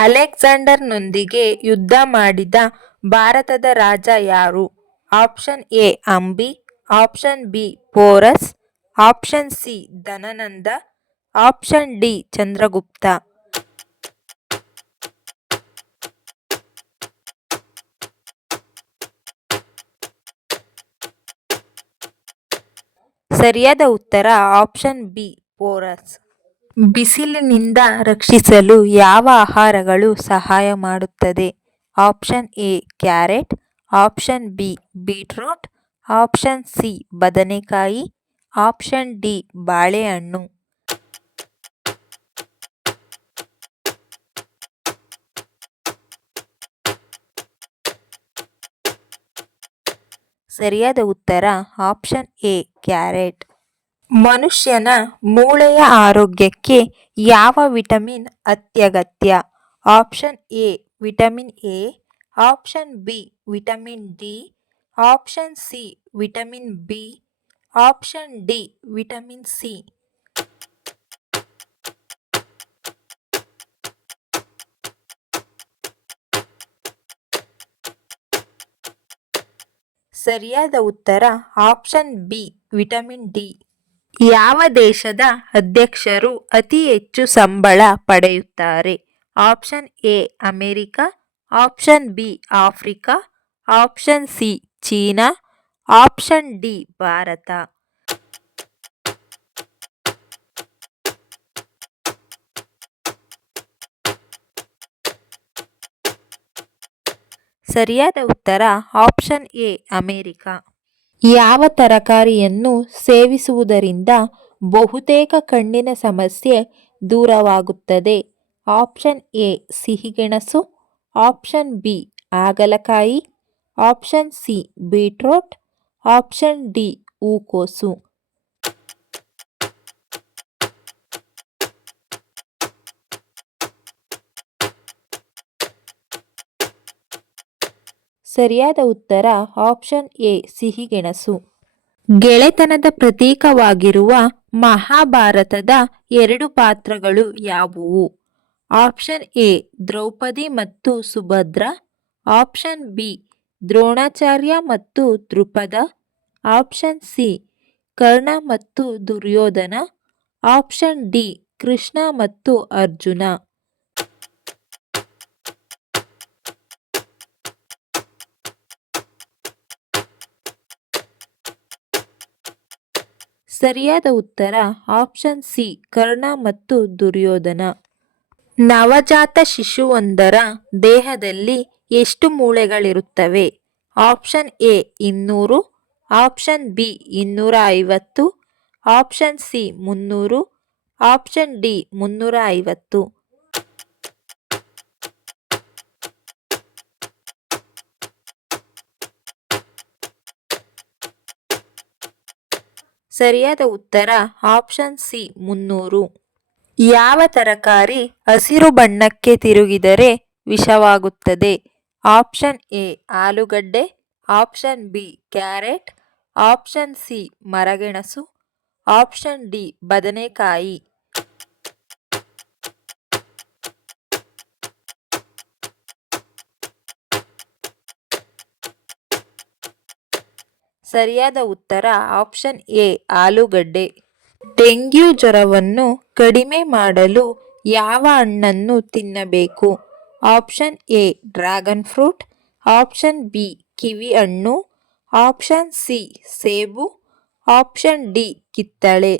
ಅಲೆಕ್ಸಾಂಡರ್ನೊಂದಿಗೆ ಯುದ್ಧ ಮಾಡಿದ ಭಾರತದ ರಾಜ ಯಾರು? Option A Ambi, option B Porus, option C Dhanananda, option D Chandragupta. ಸರಿಯಾದ ಉತ್ತರ ಆಪ್ಷನ್ ಬಿ ಪೋರಸ್. ಬಿಸಿಲಿನಿಂದ ರಕ್ಷಿಸಲು ಯಾವ ಆಹಾರಗಳು ಸಹಾಯ ಮಾಡುತ್ತದೆ? Option A carrot, option B beetroot, option C ಬದನೆಕಾಯಿ, ಆಪ್ಷನ್ ಡಿ ಬಾಳೆಹಣ್ಣು. ಸರಿಯಾದ ಉತ್ತರ ಆಪ್ಷನ್ ಎ ಕ್ಯಾರೆಟ್. ಮನುಷ್ಯನ ಮೂಳೆಯ ಆರೋಗ್ಯಕ್ಕೆ ಯಾವ ವಿಟಮಿನ್ ಅತ್ಯಗತ್ಯ? Option A vitamin A, option B vitamin D, option C vitamin B, option D vitamin C. ಸರಿಯಾದ ಉತ್ತರ ಆಪ್ಷನ್ ಬಿ ವಿಟಮಿನ್ ಡಿ. ಯಾವ ದೇಶದ ಅಧ್ಯಕ್ಷರು ಅತಿ ಹೆಚ್ಚು ಸಂಬಳ ಪಡೆಯುತ್ತಾರೆ? Option A America, option B Africa, option C China, option D Bharat. ಸರಿಯಾದ ಉತ್ತರ ಆಪ್ಷನ್ ಎ ಅಮೆರಿಕ. ಯಾವ ತರಕಾರಿಯನ್ನು ಸೇವಿಸುವುದರಿಂದ ಬಹುತೇಕ ಕಣ್ಣಿನ ಸಮಸ್ಯೆ ದೂರವಾಗುತ್ತದೆ? ಆಪ್ಷನ್ ಎ ಸಿಹಿಗೆಣಸು, ಆಪ್ಷನ್ ಬಿ ಹಾಗಲಕಾಯಿ, option C beetroot, option D ಹೂಕೋಸು. ಸರಿಯಾದ ಉತ್ತರ ಆಪ್ಷನ್ ಎ ಸಿಹಿಗೆಣಸು. ಗೆಳೆತನದ ಪ್ರತೀಕವಾಗಿರುವ ಮಹಾಭಾರತದ 2 ಪಾತ್ರಗಳು ಯಾವುವು? ಆಪ್ಷನ್ ಎ ದ್ರೌಪದಿ ಮತ್ತು ಸುಭದ್ರ, ಆಪ್ಷನ್ ಬಿ ದ್ರೋಣಾಚಾರ್ಯ ಮತ್ತು ದೃಪದ, ಆಪ್ಷನ್ ಸಿ ಕರ್ಣ ಮತ್ತು ದುರ್ಯೋಧನ, ಆಪ್ಷನ್ ಡಿ ಕೃಷ್ಣ ಮತ್ತು ಅರ್ಜುನ. ಸರಿಯಾದ ಉತ್ತರ ಆಪ್ಷನ್ ಸಿ ಕರ್ಣ ಮತ್ತು ದುರ್ಯೋಧನ. ನವಜಾತ ಶಿಶುವೊಂದರ ದೇಹದಲ್ಲಿ ಎಷ್ಟು ಮೂಳೆಗಳಿರುತ್ತವೆ? Option A 200, option B 250, option C 300, option D 350. ಸರಿಯಾದ ಉತ್ತರ ಆಪ್ಷನ್ ಸಿ 300. ಯಾವ ತರಕಾರಿ ಹಸಿರು ಬಣ್ಣಕ್ಕೆ ತಿರುಗಿದರೆ ವಿಷವಾಗುತ್ತದೆ? ಆಪ್ಷನ್ ಎ ಆಲೂಗಡ್ಡೆ, option B carrot, option C ಮರಗೆಣಸು, ಆಪ್ಷನ್ ಡಿ ಬದನೆಕಾಯಿ. ಸರಿಯಾದ ಉತ್ತರ ಆಪ್ಷನ್ ಎ ಆಲೂಗಡ್ಡೆ. ಡೆಂಗ್ಯೂ ಜ್ವರವನ್ನು ಕಡಿಮೆ ಮಾಡಲು ಯಾವ ಹಣ್ಣನ್ನು ತಿನ್ನಬೇಕು? Option A dragon fruit, option B kiwi ಹಣ್ಣು, ಆಪ್ಷನ್ ಸಿ ಸೇಬು, ಆಪ್ಷನ್ ಡಿ ಕಿತ್ತಳೆ.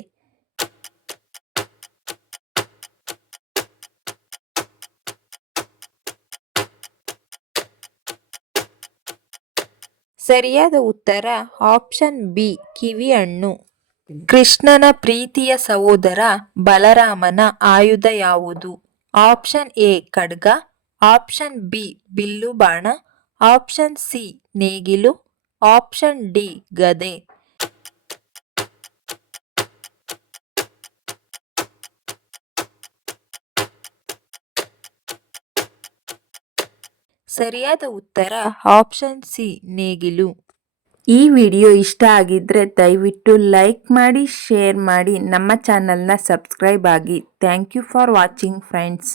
ಸರಿಯಾದ ಉತ್ತರ ಆಪ್ಷನ್ ಬಿ ಕಿವಿಹಣ್ಣು. ಕೃಷ್ಣನ ಪ್ರೀತಿಯ ಸಹೋದರ ಬಲರಾಮನ ಆಯುಧ ಯಾವುದು? ಆಪ್ಷನ್ ಎ ಖಡ್ಗ, ಆಪ್ಷನ್ ಬಿ ಬಿಲ್ಲು ಬಾಣ, ಆಪ್ಷನ್ ಸಿ ನೇಗಿಲು, ಆಪ್ಷನ್ ಡಿ ಗದೆ. ಸರಿಯಾದ ಉತ್ತರ ಆಪ್ಷನ್ ಸಿ ನೇಗಿಲು. ಈ ವಿಡಿಯೋ ಇಷ್ಟ ಆಗಿದ್ರೆ ದಯವಿಟ್ಟು ಲೈಕ್ ಮಾಡಿ, ಶೇರ್ ಮಾಡಿ, ನಮ್ಮ ಚಾನಲ್ನ ಸಬ್ಸ್ಕ್ರೈಬ್ ಆಗಿ. Thank you for watching friends.